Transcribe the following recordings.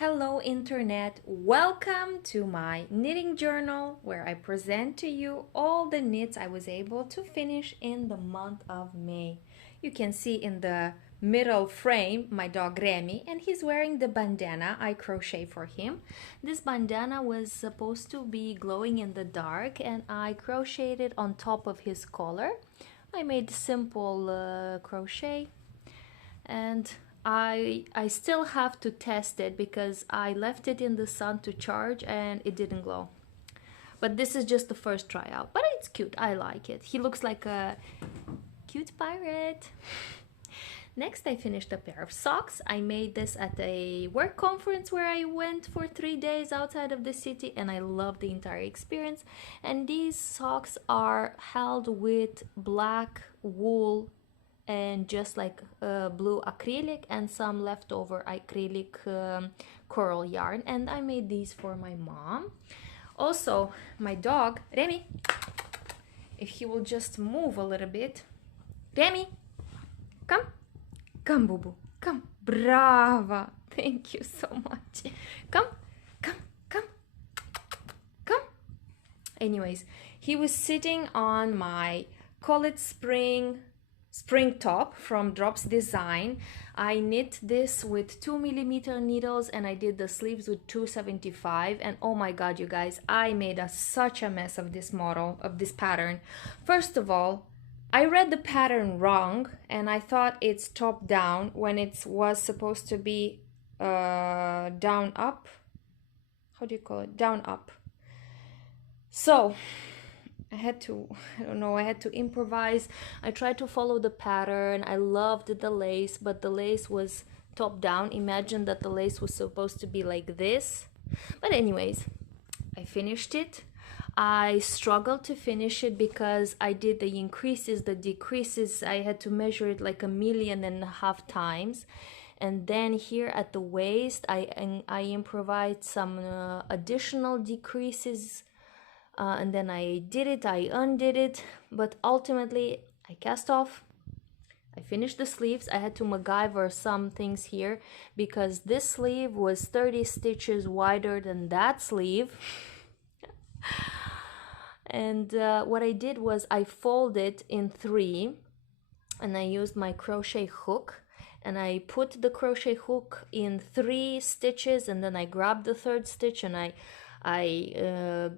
Hello Internet, welcome to my knitting journal where I present to you all the knits I was able to finish in the month of May. You can see in the middle frame my dog Remy, and he's wearing the bandana I crochet for him. This bandana was supposed to be glowing in the dark and I crocheted it on top of his collar. I made simple crochet and I still have to test it because I left it in the sun to charge and it didn't glow. But this is just the first tryout, but it's cute. I like it. He looks like a cute pirate. Next, I finished a pair of socks. I made this at a work conference where I went for 3 days outside of the city and I loved the entire experience. And these socks are held with black wool and just like blue acrylic and some leftover acrylic coral yarn, and I made these for my mom. Also, my dog Remy, if he will just move a little bit. Remy, come boo boo, come, brava, thank you so much. Come. Anyways, he was sitting on my call it spring top from Drops Design. I knit this with 2mm needles and I did the sleeves with 275, and oh my god, you guys, I made such a mess of this model, of this pattern. First of all, I read the pattern wrong and I thought it's top down when it was supposed to be down up. How do you call it? Down up. So I had to improvise. I tried to follow the pattern. I loved the lace, but the lace was top down. Imagine that the lace was supposed to be like this. But anyways, I finished it. I struggled to finish it because I did the increases, the decreases. I had to measure it like 1.5 million times. And then here at the waist, I improvised some additional decreases. And then I did it, I undid it, but ultimately I cast off. I finished the sleeves. I had to MacGyver some things here because this sleeve was 30 stitches wider than that sleeve. And what I did was I folded in 3 and I used my crochet hook and I put the crochet hook in 3 stitches, and then I grabbed the 3rd stitch and I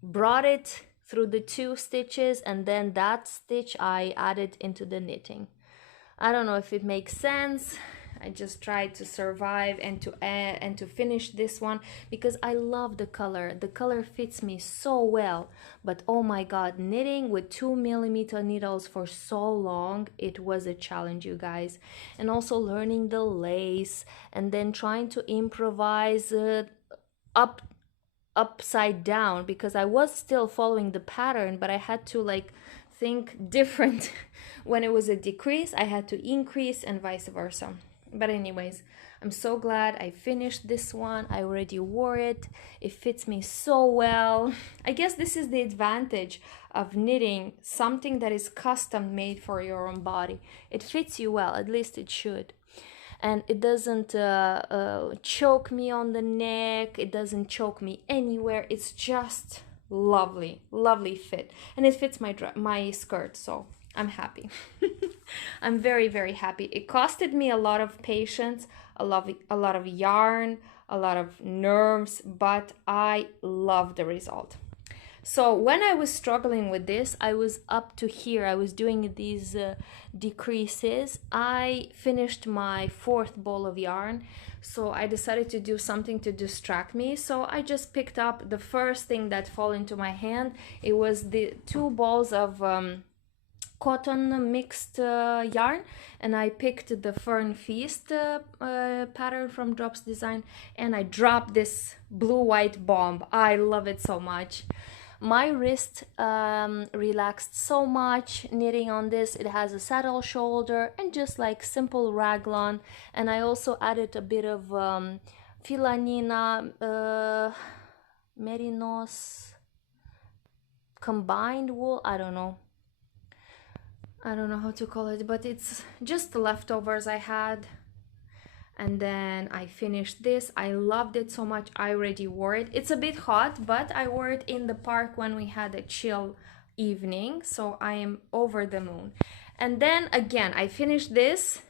brought it through the 2 stitches, and then that stitch I added into the knitting. I don't know if it makes sense. I just tried to survive and to finish this one because I love the color. The color fits me so well, but oh my god, knitting with 2mm needles for so long, it was a challenge, you guys. And also learning the lace and then trying to improvise upside down because I was still following the pattern, but I had to like think different. When it was a decrease, I had to increase and vice versa. But anyways, I'm so glad I finished this one. I already wore it. It fits me so well. I guess this is the advantage of knitting something that is custom made for your own body. It fits you well, at least it should. And it doesn't choke me on the neck, it doesn't choke me anywhere. It's just lovely fit, and it fits my skirt, so I'm happy. I'm very happy. It costed me a lot of patience, a lot of yarn, a lot of nerves, but I love the result. So when I was struggling with this, I was up to here. I was doing these decreases. I finished my 4th ball of yarn, so I decided to do something to distract me. So I just picked up the first thing that fell into my hand. It was the 2 balls of cotton mixed yarn, and I picked the Fern Feast pattern from Drops Design, and I dropped this blue-white bomb. I love it so much. My wrist relaxed so much knitting on this. It has a saddle shoulder and just like simple raglan, and I also added a bit of filanina merinos combined wool. I don't know how to call it, but it's just the leftovers I had. And then I finished this. I loved it so much. I already wore it. It's a bit hot, but I wore it in the park when we had a chill evening, so I am over the moon. And then again, I finished this,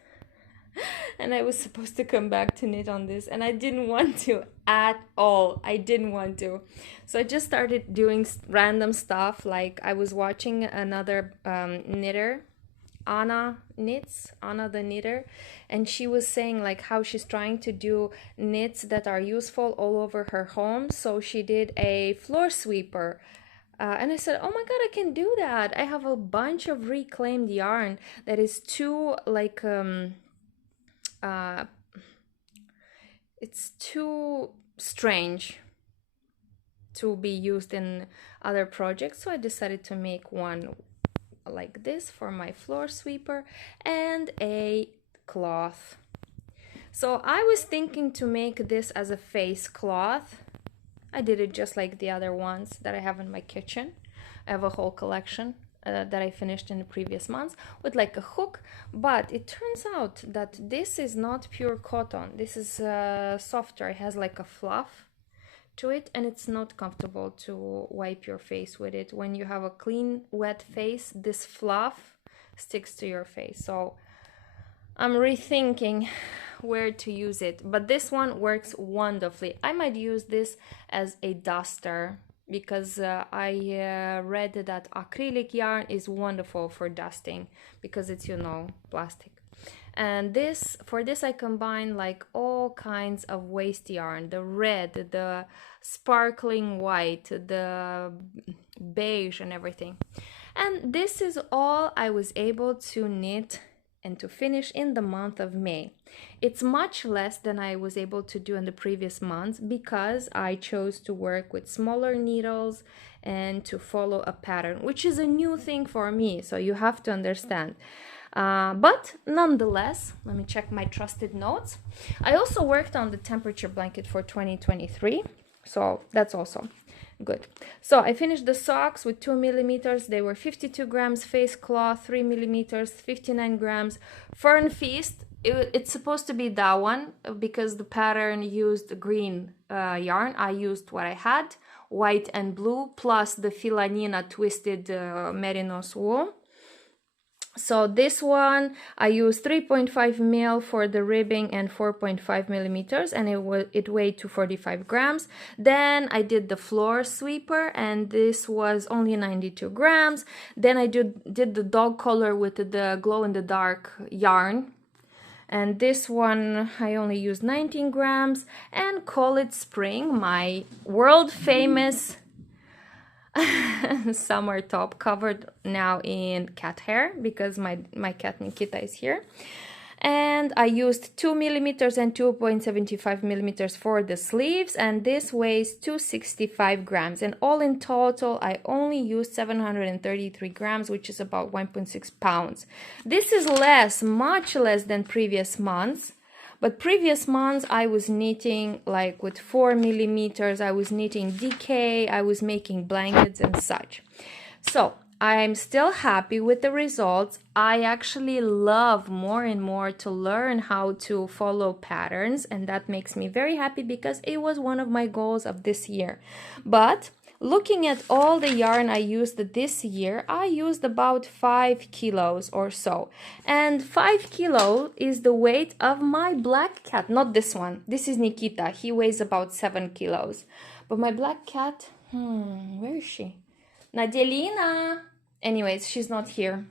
and I was supposed to come back to knit on this, and I didn't want to at all. I didn't want to. So I just started doing random stuff. Like I was watching another knitter, Anna knits, Anna the knitter, and she was saying like how she's trying to do knits that are useful all over her home. So she did a floor sweeper. And I said, oh my god, I can do that. I have a bunch of reclaimed yarn that is too like it's too strange to be used in other projects, so I decided to make one like this for my floor sweeper and a cloth. So I was thinking to make this as a face cloth. I did it just like the other ones that I have in my kitchen. I have a whole collection that I finished in the previous months with like a hook, but it turns out that this is not pure cotton. This is softer. It has like a fluff to it, and it's not comfortable to wipe your face with it. When you have a clean, wet face, this fluff sticks to your face. So I'm rethinking where to use it, but this one works wonderfully. I might use this as a duster because I read that acrylic yarn is wonderful for dusting because it's, you know, plastic. And this, for this I combine like all kinds of waste yarn, the red, the sparkling white, the beige and everything. And this is all I was able to knit and to finish in the month of May. It's much less than I was able to do in the previous months because I chose to work with smaller needles and to follow a pattern, which is a new thing for me, so you have to understand. But nonetheless, let me check my trusted notes. I also worked on the temperature blanket for 2023, so that's also good. So I finished the socks with 2 millimeters. They were 52 grams. Face cloth 3 millimeters, 59 grams. Fern Feast, it's supposed to be that one because the pattern used green yarn. I used what I had, white and blue, plus the Filanina twisted merinos wool. So this one I used 3.5 mil for the ribbing and 4.5 millimeters, and it weighed 245 grams. Then I did the floor sweeper, and this was only 92 grams. Then I did the dog collar with the glow in the dark yarn, and this one I only used 19 grams. And Call It Spring, my world famous summer top, covered now in cat hair because my cat Nikita is here. And I used 2 millimeters and 2.75 millimeters for the sleeves, and this weighs 265 grams. And all in total, I only used 733 grams, which is about 1.6 pounds. This is less, much less than previous months. But previous months I was knitting like with 4 millimeters, I was knitting DK, I was making blankets and such. So I'm still happy with the results. I actually love more and more to learn how to follow patterns, and that makes me very happy because it was one of my goals of this year. But looking at all the yarn I used this year, I used about 5 kilos or so. And 5 kilos is the weight of my black cat. Not this one. This is Nikita. He weighs about 7 kilos. But my black cat, where is she? Nadelina. Anyways, she's not here.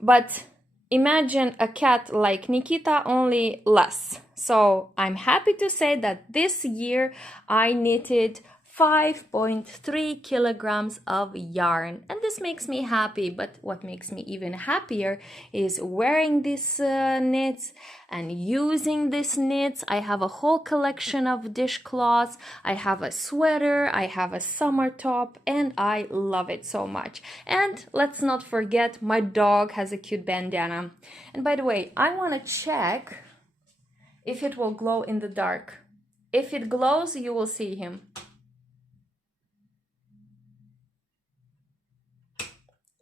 But imagine a cat like Nikita, only less. So I'm happy to say that this year I knitted 5.3 kilograms of yarn, and this makes me happy. But what makes me even happier is wearing these knits and using these knits. I have a whole collection of dishcloths, I have a sweater, I have a summer top, and I love it so much. And let's not forget, my dog has a cute bandana. And by the way, I want to check if it will glow in the dark. If it glows, you will see him.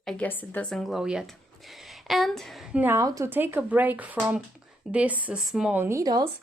I guess it doesn't glow yet. And now, to take a break from these small needles,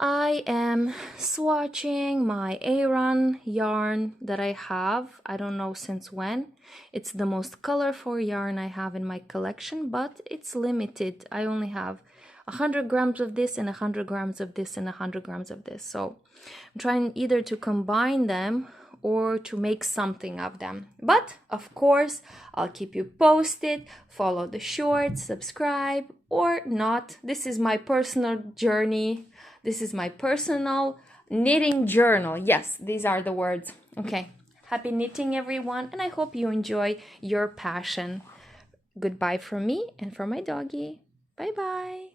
I am swatching my Aran yarn that I have. I don't know since when. It's the most colorful yarn I have in my collection, but it's limited. I only have 100 grams of this and 100 grams of this and 100 grams of this. So I'm trying either to combine them or to make something of them. But of course, I'll keep you posted. Follow the shorts, subscribe or not. This is my personal journey. This is my personal knitting journal. Yes, these are the words. Okay. Happy knitting, everyone, and I hope you enjoy your passion. Goodbye from me and from my doggy. Bye-bye.